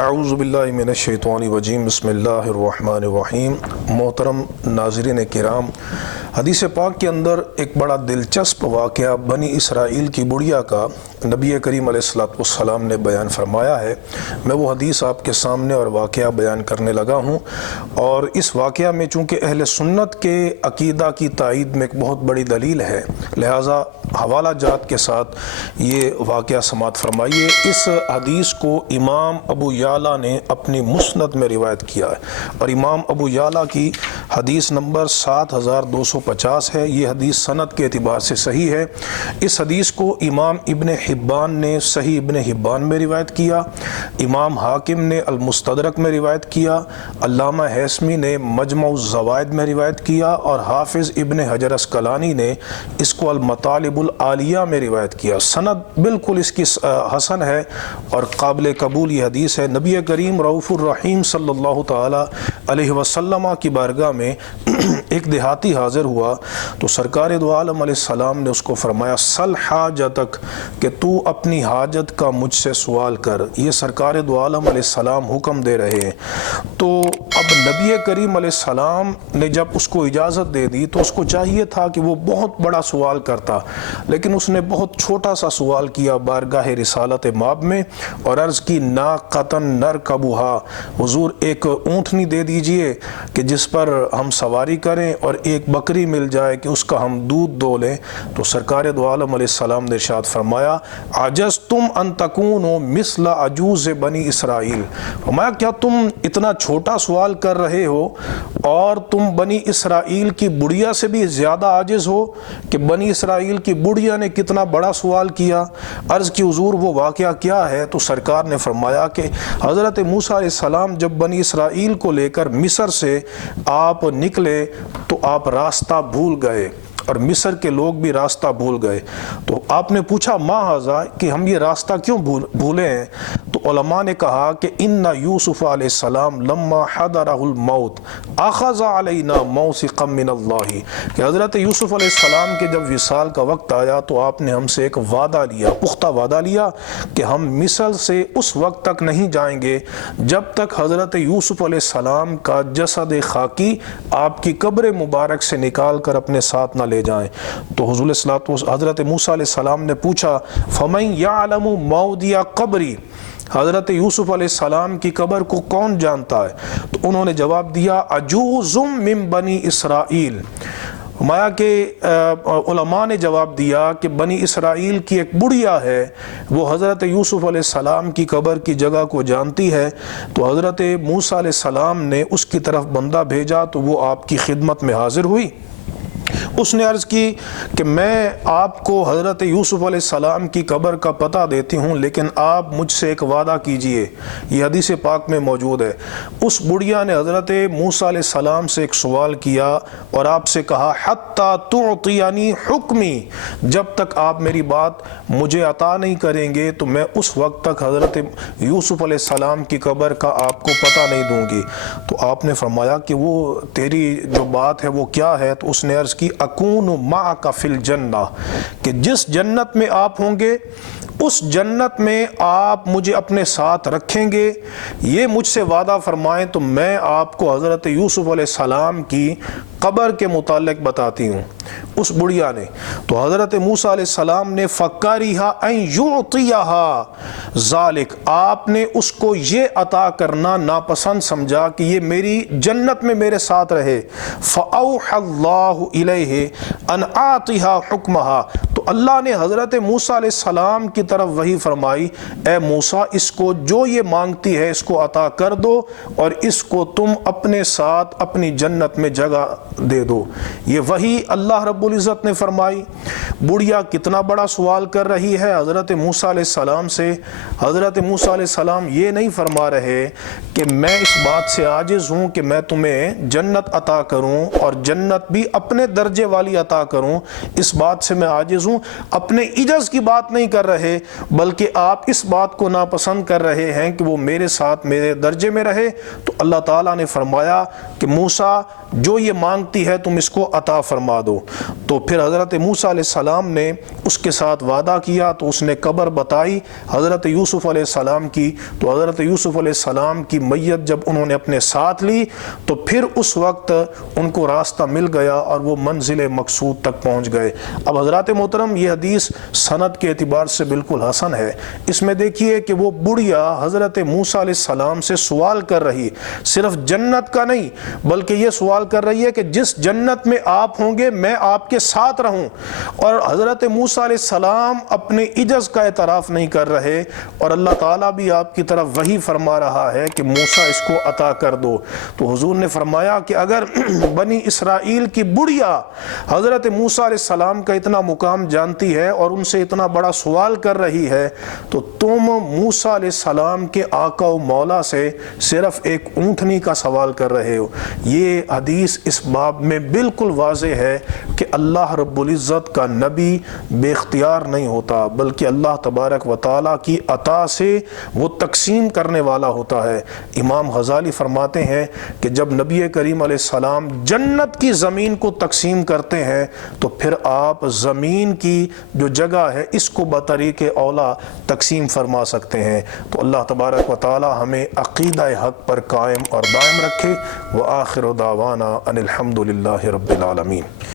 اعوذ باللہ من الشیطان الرجیم بسم اللہ الرحمن الرحیم۔ محترم ناظرین کرام، حدیث پاک کے اندر ایک بڑا دلچسپ واقعہ بنی اسرائیل کی بڑیا کا نبی کریم علیہ السلام نے بیان فرمایا ہے۔ میں وہ حدیث آپ کے سامنے اور واقعہ بیان کرنے لگا ہوں، اور اس واقعہ میں چونکہ اہل سنت کے عقیدہ کی تائید میں ایک بہت بڑی دلیل ہے، لہٰذا حوالہ جات کے ساتھ یہ واقعہ سماعت فرمائیے۔ اس حدیث کو امام ابو یعلا نے اپنی مسند میں روایت کیا ہے، اور امام ابو یعلا کی حدیث نمبر 7250 ہے۔ یہ حدیث سند کے اعتبار سے صحیح ہے۔ اس حدیث کو امام ابن حبان نے صحیح ابن حبان میں روایت کیا، امام حاکم نے المستدرک میں روایت کیا، علامہ ہیثمی نے مجمع الزوائد میں روایت کیا، اور حافظ ابن حجر اسقلانی نے اس کو المطالب العالیہ میں روایت کیا۔ سند بالکل اس کی حسن ہے اور قابل قبول یہ حدیث ہے۔ نبی کریم رؤوف الرحیم صلی اللہ تعالی علیہ وسلم کی بارگاہ میں ایک دیہاتی حاضر ہوا تو سرکار دو عالم علیہ السلام نے اس کو فرمایا، سل حاجتک، کہ تو اپنی حاجت کا مجھ سے سوال کر۔ یہ سرکار دو عالم علیہ السلام حکم دے رہے ہیں۔ تو اب نبی کریم علیہ السلام نے جب اس کو اجازت دے دی تو اس کو چاہیے تھا کہ وہ بہت بڑا سوال کرتا، لیکن اس نے بہت چھوٹا سا سوال کیا بارگاہ رسالت ماب میں، اور عرض کی ناقتن نرکبھا، حضور ایک اونٹنی دے دیجئے کہ جس پر ہم سواری کریں، اور ایک بکری مل جائے کہ اس کا ہم دودھ دو لیں۔ تو سرکار دو عالم علیہ السلام نے ارشاد فرمایا، عجزتم ان تکونوا مثل عجوز بنی اسرائیل، فرمایا کیا تم اتنا چھوٹا سوال کر رہے ہو اور تم بنی اسرائیل کی بڑیا سے بھی زیادہ عاجز ہو کہ بنی اسرائیل کی بڑیا نے کتنا بڑا سوال کیا۔ عرض کی حضور وہ واقعہ کیا ہے؟ تو سرکار نے فرمایا کہ حضرت موسیٰ علیہ السلام جب بنی اسرائیل کو لے کر مصر سے آپ نکلے تو آپ راستہ بھول گئے، اور مصر کے لوگ بھی راستہ بھول گئے۔ تو آپ نے پوچھا ما ھذا، کہ ہم یہ راستہ کیوں بھولے ہیں؟ تو علماء نے کہا کہ ان یوسف علیہ السلام لما حضرہ الموت اخذ علینا موثقا من اللہ، کہ حضرت یوسف علیہ السلام کے جب وصال کا وقت آیا تو آپ نے ہم سے ایک وعدہ لیا، پختہ وعدہ لیا کہ ہم مصر سے اس وقت تک نہیں جائیں گے جب تک حضرت یوسف علیہ السلام کا جسد خاکی آپ کی قبر مبارک سے نکال کر اپنے ساتھ نہ لے جائیں۔ تو حضرت موسیٰ علیہ السلام نے پوچھا، فَمَن يَعْلَمُ مَوْضِعَ قَبْرِي، حضرت یوسف علیہ السلام کی قبر کو کون جانتا ہے؟ تو انہوں نے جواب دیا، عجوز من بنی اسرائیل، فرمایا کہ علماء نے جواب دیا کہ بنی اسرائیل کی ایک بڑیا ہے، وہ حضرت یوسف علیہ السلام کی قبر کی جگہ کو جانتی ہے۔ تو حضرت موسیٰ علیہ السلام نے اس کی طرف بندہ بھیجا تو وہ آپ کی خدمت میں حاضر ہوئی۔ اس نے عرض کی کہ میں آپ کو حضرت یوسف علیہ السلام کی قبر کا پتہ دیتی ہوں، لیکن آپ مجھ سے ایک وعدہ کیجئے، یہ حدیث پاک میں موجود ہے۔ اس بڑیا نے حضرت موسیٰ علیہ السلام سے ایک سوال کیا اور آپ سے کہا، حتی تعطینی حکمی، جب تک آپ میری بات مجھے عطا نہیں کریں گے تو میں اس وقت تک حضرت یوسف علیہ السلام کی قبر کا آپ کو پتہ نہیں دوں گی۔ تو آپ نے فرمایا کہ وہ تیری جو بات ہے وہ کیا ہے؟ تو اس نے عرض کی، اکون معک فی الجنہ، کہ جس جنت میں آپ ہوں گے اس جنت میں آپ مجھے اپنے ساتھ رکھیں گے، یہ مجھ سے وعدہ فرمائیں تو میں آپ کو حضرت یوسف علیہ السلام کی قبر کے متعلق بتاتی ہوں۔ اس بڑیا نے تو حضرت موسیٰ علیہ السلام نے فَكَرِهَ أَن يُعْطِيَهَا ذَلِكَ، آپ نے اس کو یہ عطا کرنا ناپسند سمجھا کہ یہ میری جنت میں میرے ساتھ رہے۔ فَأَوْحَى اللَّهُ إِلَيْهِ أَنْ أَعْطِهَا حُكْمَهَا، تو اللہ نے حضرت موسیٰ علیہ السلام کی طرف وحی فرمائی، اے موسیٰ اس کو جو یہ مانگتی ہے اس کو عطا کر دو، اور اس کو تم اپنے ساتھ اپنی جنت میں جگہ دے دو۔ یہ وحی اللہ رب العزت نے فرمائی۔ بڑیا کتنا بڑا سوال کر رہی ہے حضرت موسیٰ علیہ السلام سے۔ حضرت موسیٰ علیہ السلام یہ نہیں فرما رہے کہ میں اس بات سے عاجز ہوں کہ میں تمہیں جنت عطا کروں اور جنت بھی اپنے درجے والی عطا کروں، اس بات سے میں عاجز ہوں، ہوں اپنے عجز کی بات نہیں کر رہے، بلکہ آپ اس بات کو ناپسند کر رہے ہیں کہ وہ میرے ساتھ میرے درجے میں رہے، تو اللہ تعالیٰ نے فرمایا کہ موسیٰ جو یہ مانگتی ہے تم اس کو عطا فرما دو۔ تو پھر حضرت موسیٰ علیہ السلام نے اس کے ساتھ وعدہ کیا، تو اس نے قبر بتائی حضرت یوسف علیہ السلام کی۔ تو حضرت یوسف علیہ السلام کی میت جب انہوں نے اپنے ساتھ لی تو پھر اس وقت ان کو راستہ مل گیا اور وہ منزل مقصود تک پہنچ گئے۔ اب حضرات محترم، یہ حدیث سند کے اعتبار سے بالکل حسن ہے۔ اس میں دیکھیے کہ وہ بڑھیا حضرت موسیٰ علیہ السلام سے سوال کر رہی، صرف جنت کا نہیں بلکہ یہ سوال کر رہی ہے کہ جس جنت میں آپ ہوں گے میں آپ کے ساتھ رہوں۔ اور حضرت موسیٰ علیہ السلام اپنے عجز کا اعتراف نہیں کر رہے، اور اللہ تعالیٰ بھی آپ کی طرف وہی فرما رہا ہے کہ موسیٰ اس کو عطا کر دو۔ تو حضور نے فرمایا کہ اگر بنی اسرائیل کی بڑھیا حضرت موسیٰ علیہ السلام کا اتنا مقام جانتی ہے اور ان سے اتنا بڑا سوال کر رہی ہے، تو تم موسیٰ علیہ السلام کے آقا و مولا سے صرف ایک اونٹنی کا سوال کر رہے ہو۔ یہ حدیث اس باب میں بالکل واضح ہے کہ اللہ رب العزت کا نبی بے اختیار نہیں ہوتا، بلکہ اللہ تبارک و تعالیٰ کی عطا سے وہ تقسیم کرنے والا ہوتا ہے۔ امام غزالی فرماتے ہیں کہ جب نبی کریم علیہ السلام جنت کی زمین کو تقسیم کرتے ہیں تو پھر آپ زمین کی جو جگہ ہے اس کو بطریق اولا تقسیم فرما سکتے ہیں۔ تو اللہ تبارک و تعالیٰ ہمیں عقیدہ حق پر قائم اور دائم رکھے۔ وآخر دعوانا ان الحمد للہ رب العالمین۔